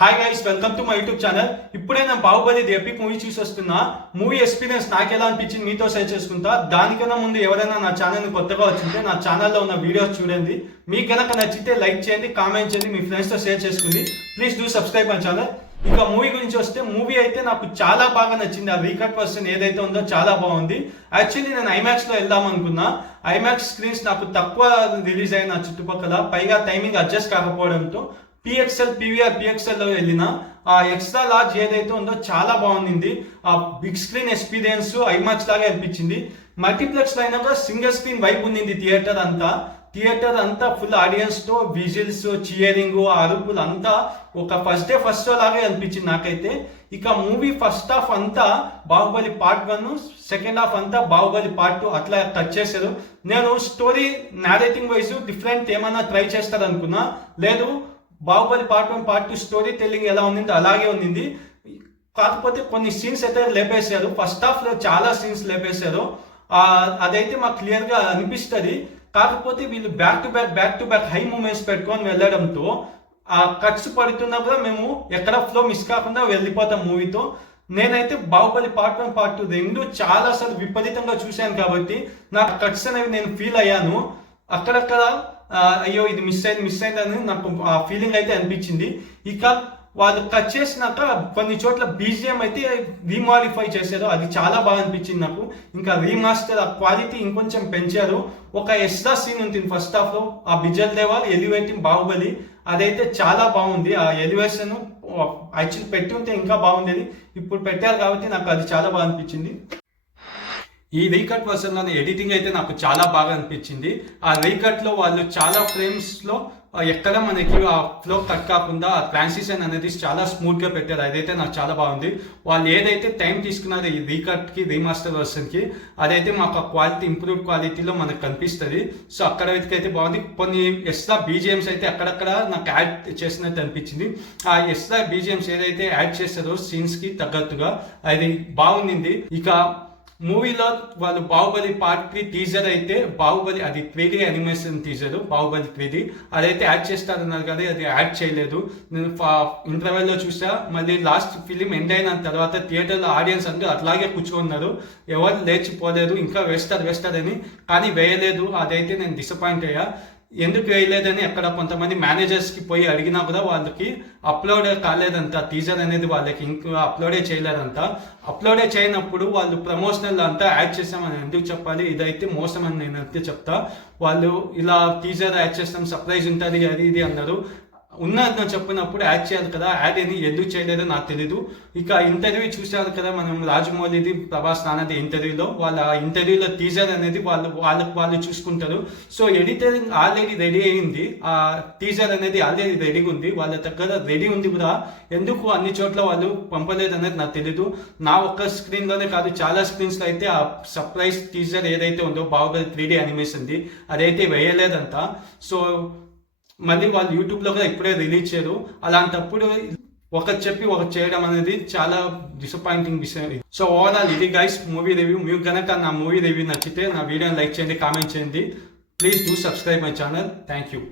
Hi guys, welcome to my YouTube channel. ఇప్పుడే నేను Baahubali the epic movie చూసి వస్తున్నా. మూవీ ఎక్స్పీరియన్స్ నాకు ఎలా అనిపించింది మీతో షేర్ చేసుకుంటా. దానికన్నా ముందు ఎవరైనా నా ఛానల్ని కొత్తగా వచ్చింటే నా ఛానల్లో ఉన్న వీడియోస్ చూడండి. మీకు కనుక నచ్చితే లైక్ చేయండి, కామెంట్ చేయండి, మీ ఫ్రెండ్స్తో షేర్ చేసుకోండి. Please do subscribe my channel. ఇక మూవీ గురించి వస్తే, మూవీ అయితే నాకు చాలా బాగా నచ్చింది. ఆ రీకట్ వర్షన్ ఏదైతే ఉందో చాలా బాగుంది. యాక్చువల్లీ నేను ఐమాక్స్లో వెళ్దాం అనుకున్నా. ఐమాక్స్ స్క్రీన్స్ నాకు తక్కువ రిలీజ్ అయిన చుట్టుపక్కల, పైగా టైమింగ్ అడ్జస్ట్ కాకపోవడంతో పిఎక్స్ఎల్ పీవీఆర్ పిఎక్స్ఎల్ లో వెళ్ళిన ఆ ఎక్స్ట్రా లార్జ్ ఏదైతే ఉందో చాలా బాగుంది. ఆ బిగ్ స్క్రీన్ ఎక్స్పీరియన్స్ ఐమాక్స్ లాగా అనిపించింది. మల్టీప్లెక్స్ లో అయినా కూడా సింగిల్ స్క్రీన్ వైపు ఉంది. థియేటర్ అంతా ఫుల్ ఆడియన్స్ తో విజిల్స్, చియరింగ్, అరుపులు అంతా ఒక ఫస్ట్ డే ఫస్ట్ షో లాగే అనిపించింది నాకైతే. ఇక మూవీ ఫస్ట్ హాఫ్ అంతా బాహుబలి పార్ట్ 1, సెకండ్ హాఫ్ అంతా బాహుబలి పార్ట్ 2 అట్లా టచ్ చేశారు. నేను స్టోరీ నారేటింగ్ వైజ్ డిఫరెంట్ ఏమైనా ట్రై చేస్తారు అనుకున్నా, లేదు. Baahubali part 1 part 2 story telling ఎలా ఉంది అలాగే ఉంది. కాకపోతే కొన్ని సీన్స్ అయితే లేపేశారు. ఫస్ట్ హాఫ్ లో చాలా సీన్స్ లేపేశారు. అదైతే మాకు క్లియర్ గా అనిపిస్తుంది. కాకపోతే వీళ్ళు back to back high moments పెట్టుకొని వెళ్ళడంతో ఆ కట్స్ పడుతున్నా కూడా మేము ఎక్కడ ఫ్లో మిస్ కాకుండా వెళ్ళిపోతాం మూవీతో. నేనైతే బాహుబలి పార్ట్ 1 పార్ట్ 2 రెండు చాలా అసలు విపరీతంగా చూశాను కాబట్టి నాకు కట్స్ అనేవి నేను ఫీల్ అయ్యాను. అక్కడక్కడ అయ్యో ఇది మిస్ అయింది అని నాకు ఆ ఫీలింగ్ అయితే అనిపించింది. ఇక వాళ్ళు కట్ చేసినాక కొన్ని చోట్ల బీజిఎం అయితే రీమాడిఫై చేశారు. అది చాలా బాగా అనిపించింది నాకు. ఇంకా రీమాస్టర్ ఆ క్వాలిటీ ఇంకొంచెం పెంచారు. ఒక ఎక్స్ట్రా సీన్ ఉంటుంది ఫస్ట్ హాఫ్ లో, ఆ బిజల్ దేవా ఎలివేటింగ్ బాహుబలి, అదైతే చాలా బాగుంది. ఆ ఎలివేషన్ యాక్చువల్లీ పెట్టి ఉంటే ఇంకా బాగుండేది. ఇప్పుడు పెట్టారు కాబట్టి నాకు అది చాలా బాగా అనిపించింది. ఈ రీకట్ వర్షన్ లోని ఎడిటింగ్ అయితే నాకు చాలా బాగా అనిపించింది. ఆ రీకట్ లో వాళ్ళు చాలా ఫ్రేమ్స్ లో ఎక్కడ మనకి ఆ ఫ్లో కట్ కాకుండా ఆ ట్రాన్సిషన్ అనేది చాలా స్మూత్ గా పెట్టారు. అదైతే నాకు చాలా బాగుంది. వాళ్ళు ఏదైతే టైం తీసుకున్నారో ఈ రీకట్ కి రీమాస్టర్ వర్షన్ కి, అదైతే మాకు ఆ క్వాలిటీ ఇంప్రూవ్ క్వాలిటీలో మనకు కనిపిస్తుంది. సో అక్కడ అయితే బాగుంది. కొన్ని ఎక్స్ట్రా బీజిఎంస్ అయితే అక్కడక్కడ నాకు యాడ్ చేసినట్టు అనిపించింది. ఆ ఎక్స్ట్రా బీజిఎంస్ ఏదైతే యాడ్ చేస్తారో సీన్స్ కి తగ్గట్టుగా అది బాగుంది. ఇక మూవీలో వాళ్ళు బాహుబలి పార్ట్ 3 టీజర్ అయితే బాహుబలి అది 3D animation teaser, Baahubali 3D అదైతే యాడ్ చేస్తారన్నారు కదా, అది యాడ్ చేయలేదు. నేను ఇంటర్వెల్లో చూసా. మళ్ళీ లాస్ట్ ఫిలిం ఎండ్ అయిన తర్వాత థియేటర్లో ఆడియన్స్ అందరూ అట్లాగే కూర్చున్నారు, ఎవరు లేచిపోలేదు. ఇంకా వేస్తారని, కానీ వేయలేదు. అదైతే నేను డిసప్పాయింట్ అయ్యా. ఎందుకు వేయలేదని అక్కడ కొంతమంది మేనేజర్స్కి పోయి అడిగినా కూడా వాళ్ళకి అప్లోడ్ కాలేదంట. టీజర్ అనేది వాళ్ళకి ఇంకా అప్లోడే చేయలేదంట. అప్లోడే చేయనప్పుడు వాళ్ళు ప్రమోషనల్ అంతా యాడ్ చేస్తామని ఎందుకు చెప్పాలి? ఇదైతే మోసం అని నేను అయితే చెప్తా. వాళ్ళు ఇలా టీజర్ యాడ్ చేస్తాం, సర్ప్రైజ్ ఉంటుంది, అది ఇది అన్నారు. ఉన్నది చెప్పినప్పుడు యాడ్ చేయాలి కదా. యాడ్ అని ఎందుకు చేయలేదో నాకు తెలీదు. ఇక ఇంటర్వ్యూ చూశారు కదా మనం, రాజమౌళిది ప్రభాస్ నాన్నది ఇంటర్వ్యూలో. వాళ్ళ ఇంటర్వ్యూలో టీజర్ అనేది వాళ్ళు చూసుకుంటారు. సో ఎడిటింగ్ ఆల్రెడీ రెడీ అయింది. ఆ టీజర్ అనేది ఆల్రెడీ రెడీగా ఉంది, వాళ్ళ దగ్గర రెడీ ఉంది కూడా. ఎందుకు అన్ని చోట్ల వాళ్ళు పంపలేదు అనేది నాకు తెలీదు. నా ఒక్క స్క్రీన్లోనే కాదు, చాలా స్క్రీన్స్లో అయితే ఆ సర్ప్రైజ్ టీజర్ ఏదైతే ఉందో బాహుబలి 3D అనిమేషన్ది అదైతే వేయలేదంట. సో మళ్ళీ వాళ్ళు యూట్యూబ్లో కూడా ఇప్పుడే రిలీజ్ చేయరు. అలాంటప్పుడు ఒకటి చెప్పి ఒకటి చేయడం అనేది చాలా డిసప్పాయింటింగ్ విషయం. సో ఓవరాల్ ఇది గైస్ మూవీ రివ్యూ. మీకు కనుక నా మూవీ రివ్యూ నచ్చితే నా వీడియోని లైక్ చేయండి, కామెంట్ చేయండి. Please do subscribe my channel. Thank you.